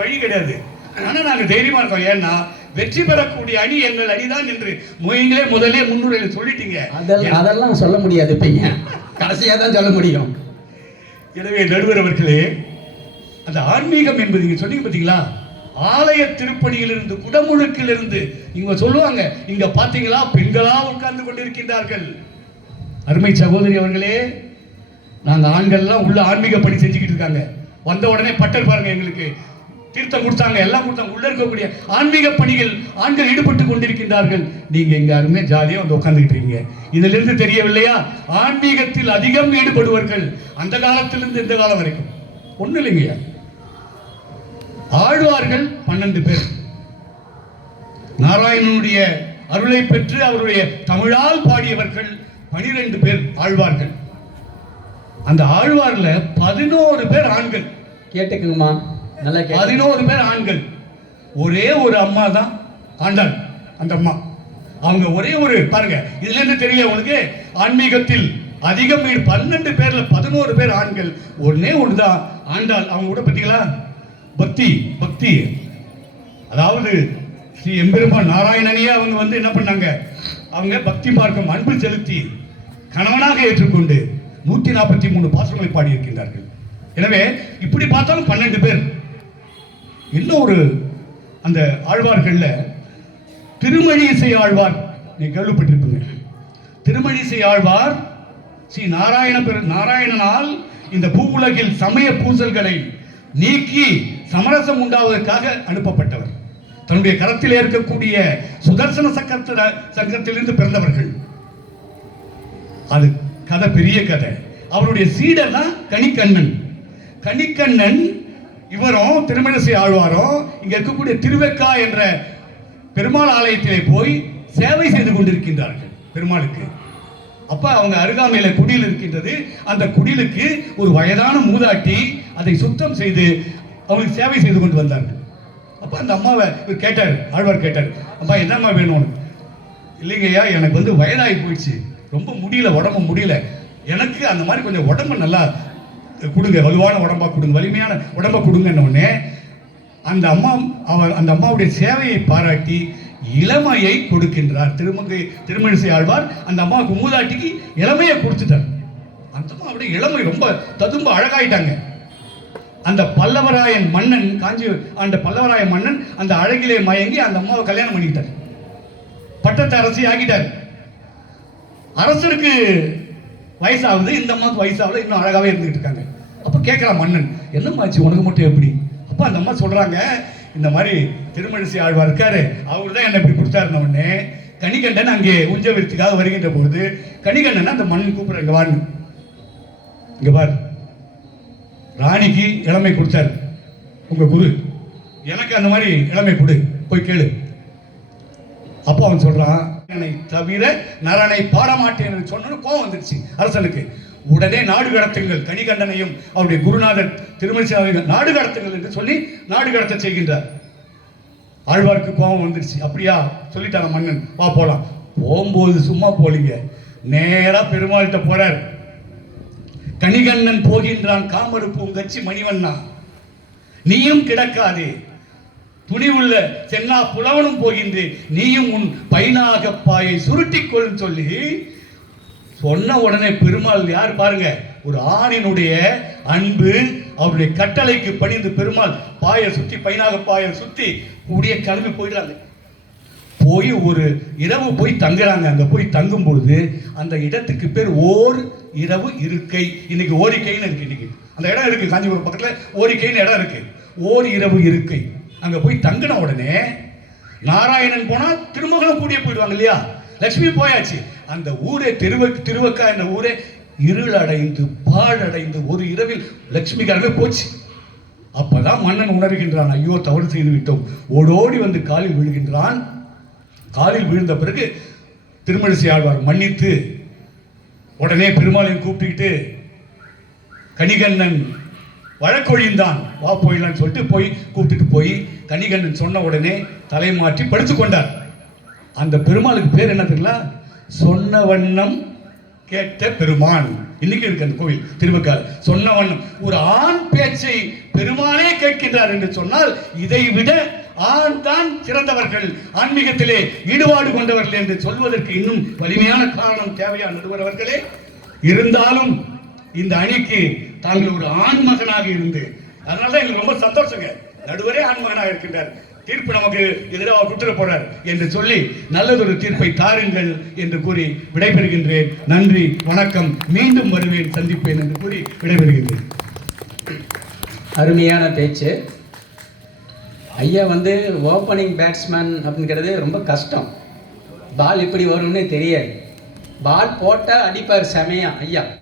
வழி கிடையாது. ஆனா நாங்க தைரியமா இருக்கோம். ஏன்னா வெற்றி பெறக்கூடிய அணி எங்கள் அணிதான் என்று நீங்களே முதல்ல முன்னுரையில் சொல்லிட்டீங்க. அதெல்லாம் அதெல்லாம் சொல்ல முடியாது இப்பைங்க கடைசியாக தான் சொல்ல முடியும். எனவே நடுவர் அவர்களே அந்த ஆன்மீகம் என்பது நீங்க சொன்னீங்க பாத்தீங்களா? ஆலய திருப்பணியிலிருந்து குடமுழுக்கிலிருந்து இவங்க சொல்லுவாங்க இங்க பாத்தீங்களா? பெண்களா உட்கார்ந்து கொண்டிருக்கின்றார்கள். அருமை சகோதரி அவர்களே நாங்க ஆண்கள்லாம் உள்ள ஆன்மீக பணி செஞ்சுக்கிட்டு இருக்காங்க. வந்த உடனே பட்டர் பாருங்க எங்களுக்கு. தீர்த்தம் கொடுத்தாங்க எல்லாம் கொடுத்தாங்க. உள்ள இருக்கக்கூடிய ஆன்மீக பணிகள் ஆண்கள் ஈடுபட்டு கொண்டிருக்கின்றார்கள். நீங்க எங்க அருமே ஜாலியா வந்து உட்கார்ந்துகிட்டு இருக்கீங்க. இதுல இருந்து தெரியவில்லையா? ஆன்மீகத்தில் அதிகம் ஈடுபடுவார்கள் அந்த காலத்திலிருந்து இந்த காலம் வரைக்கும். ஒண்ணு இல்லைங்கய்யா ஆழ்வார்கள் பன்னெண்டு பேர். நாராயணனுடைய அருளை பெற்று அவருடைய தமிழால் பாடியவர்கள் பனிரெண்டு பேர் ஆழ்வார்கள். அந்த ஆழ்வார்ல பதினோரு பேர் ஆண்கள். கேட்டுக்குங்கம்மா. பதினோரு பேர் ஆண்கள். ஒரே ஒரு அம்மா தான் ஆண்டாள். அந்த அம்மா. அவங்க ஒரே ஒரு பாருங்க இதுல இருந்து தெரியல உனக்கு ஆன்மீகத்தில் அதிகம் பன்னெண்டு பேர்ல பதினோரு பேர் ஆண்கள். ஒன்னே ஒண்ணுதான். ஆண்டாள் அவங்க கூட பார்த்தீங்களா? பக்தி பக்தி. அதாவது ஸ்ரீ எம்பெருமான் நாராயணனையே அவங்க வந்து என்ன பண்ணாங்க? அவங்க பக்தி மார்க்கம் அன்பு செலுத்தி கணவனாக ஏற்றுக்கொண்டு நூத்தி நாற்பத்தி மூணு பாசுரங்களை பாடியிருக்கின்றார்கள். எனவே இப்படி பார்த்தாலும் பன்னெண்டு பேர். இன்னும் ஒரு அந்த ஆழ்வார்கள்ல திருமழிசை ஆழ்வார் நீ கேள்விப்பட்டிருப்பீங்க. திருமழிசை ஆழ்வார் ஸ்ரீ நாராயண பெரு- நாராயணனால் இந்த பூவுலகில் சமய பூசல்களை நீக்கி சமரசம் உண்டாவதற்காக அனுப்பப்பட்டவர். தன்னுடைய கரத்தில் இருக்கக்கூடிய சுதர்சன சக்கரத்தில சங்கத்திலிருந்து பிறந்தவர்கள். அது கதை பெரிய கதை. அவருடைய சீடர் தான் கணிக்கண்ணன். கணிக்கண்ணன் இவரும் திருமணசை ஆழ்வாரும் இங்க இருக்கக்கூடிய திருவெக்கா என்ற பெருமாள் ஆலயத்திலே போய் சேவை செய்து கொண்டிருக்கின்றார்கள் பெருமாளுக்கு. அப்ப அவங்க அருகாமையில குடில் இருக்கின்றது. அந்த குடிலுக்கு ஒரு வயதான மூதாட்டி அதை சுத்தம் செய்து அவங்களுக்கு சேவை செய்து கொண்டு வந்தார்கள். அப்ப அந்த அம்மாவை இவர் கேட்டார் ஆழ்வார் கேட்டார் அம்மா என்னம்மா வேணும் இல்லைங்கய்யா எனக்கு வந்து வயதாகி போயிடுச்சு. ரொம்ப முடியல உடம்பு முடியல. எனக்கு அந்த மாதிரி கொஞ்சம் உடம்பு நல்லா கொடுங்க வலுவான உடம்பா கொடுங்க வலிமையான உடம்பை கொடுங்கன்ன உடனே அந்த அம்மா அவர் அந்த அம்மாவுடைய சேவையை பாராட்டி இளமையை கொடுக்கின்றார். திருமங்கை திருமணிசை ஆழ்வார் அந்த அம்மாவுக்கு மூதாட்டிக்கு இளமையை கொடுத்துட்டார். அந்த அம்மா அப்படியே இளமை ரொம்ப ததும்ப அழகாயிட்டாங்க. அந்த பல்லவராயன் மன்னன் காஞ்சி அந்த பல்லவராயன் மன்னன் அந்த அழகிலே மயங்கி அந்த அம்மாவை கல்யாணம் பண்ணிக்கிட்டார். பட்டத்து அரசி ஆகிட்டார் அரசருக்கு வயசாகுது இந்த அம்மாவுக்கு வயசாகல இன்னும் அழகாவே இருந்துகிட்டு இருக்காங்க. அப்ப மன்னன். என்னம்மாச்சு உனக்கு மட்டும் எப்படி? அப்பா அந்த அம்மா சொல்கிறாங்க இந்த மாதிரி திருமணிசை ஆழ்வார் இருக்காரு. அவர் தான் என்ன இப்படி கொடுத்தாருன உடனே கணிகண்டன் அங்கே உஞ்சவிருத்துக்காக வருகின்ற போது கணிகண்டன் அந்த மன்னன் கூப்பிடுறேன் இங்கே வான்னு. இங்கே பாரு. ராணிக்கு இளமை கொடுத்தாரு. உங்கள் குரு எனக்கு அந்த மாதிரி இளமை கொடு. போய் கேளு. அப்போ அவன் சொல்கிறான் "என்னை தவிர நரனை பாடமாட்டேன் என்று சொன்ன கோவம் வந்துருச்சு அரசனுக்கு. உடனே நாடு கடத்துங்கள். கனிகண்டனையும் அவருடைய குருநாதர் திருமணி நாடு கடத்துங்கள் என்று சொல்லி நாடு கடத்த செய்கின்றார். ஆழ்வார்க்கு கோபம் வந்துருச்சு. அப்படியா? சொல்லிட்டாங்க மன்னன். வா போலாம். போகும்போது சும்மா போலீங்க. நேரா பெருமாள்கிட்ட போறார். கனிகண்ணன் போகின்றான். காமரு பூங்கச்சி மணிவண்ணா. நீயும் கிடக்காதே. துணிவுள்ள சென்னா புலவனும் போகின்றேன் நீயும் உன் பைனாக பாயை சுருட்டிக்கொள் சொல்லி சொன்ன உடனே பெருமாள் யார் பாருங்க ஒரு ஆணினுடைய அன்பு அவருடைய கட்டளைக்கு பணிந்து பெருமாள் பாயை சுத்தி பைனாக பாயை சுத்தி கூடிய கிளம்பி போயிடுறாங்க. போய் ஒரு இரவு போய் தங்குறாங்க. அங்க போய் தங்கும் பொழுது அந்த இடத்துக்கு பேர் ஓர் இரவு இருக்கை. இன்னைக்கு ஓரிக்கைன்னு இருக்கு இன்னைக்கு. அந்த இடம் இருக்கு காஞ்சிபுரம் பக்கத்துல ஓரிக்கைன்னு இடம் இருக்கு. ஓர் இரவு இருக்கை. அங்க போய் தங்கின உடனே நாராயணன் போனா திருமகளும் கூடிய போயிடுவாங்க இல்லையா? லட்சுமி போயாச்சு. அந்த ஊரே திருவ திருவக்கா என்ற ஊரே இருளடைந்து பாழடைந்து ஒரு இரவில் லட்சுமிக்காரவே போச்சு. அப்பதான் மன்னன் உணர்கின்றான் ஐயோ தவறு செய்து விட்டோம். ஓடோடி வந்து காலில் விழுகின்றான். காலில் விழுந்த பிறகு திருமணிசை ஆழ்வார் மன்னித்து உடனே பெருமாளையும் கூப்பிட்டுக்கிட்டு கணிகண்ணன் வழக்கொழிந்தான் வா போயிடலான்னு சொல்லிட்டு போய் கூப்பிட்டுட்டு போய் கணிகண்ணன் சொன்ன உடனே தலை மாற்றி படுத்துக் கொண்டார். அந்த பெருமாளுக்கு பேர் என்ன தெரியல சொன்ன வண்ணம் கேட்ட பெருமான். இன்னைக்கு இருக்கு அந்த கோவில் திருவக்கால் சொன்ன வண்ணம். ஒரு ஆண் பேச்சை பெருமானே கேட்கின்றார் என்று சொன்னால் இதை விட ஆண் தான் சிறந்தவர்கள். ஆன்மீகத்திலே ஈடுபாடு கொண்டவர்கள் என்று சொல்வதற்கு இன்னும் வலிமையான காரணம் தேவையா நடுவரவர்களே இருந்தாலும் இந்த அணிக்கு தாங்கள் ஒரு ஆண் மகனாக இருந்து அதனால தான் எங்களுக்கு ரொம்ப சந்தோஷங்க. நடுவரே ஆண்மகனாக இருக்கின்றார். தீர்ப்பு நமக்கு எதிராக குத்துற போறார் என்று சொல்லி நல்லதொரு தீர்ப்பை தாருங்கள் என்று கூறி விடைபெறுகின்றேன். நன்றி வணக்கம். மீண்டும் வருவேன் சந்திப்பேன் என்று கூறி விடைபெறுகின்றேன். அருமையான பேச்சு. ஐயா வந்து ஓப்பனிங் பேட்ஸ்மேன் அப்படிங்கிறது ரொம்ப கஷ்டம். பால் இப்படி வரும்னு தெரியாது. பால் போட்டால் அடிப்பார் செமையா ஐயா.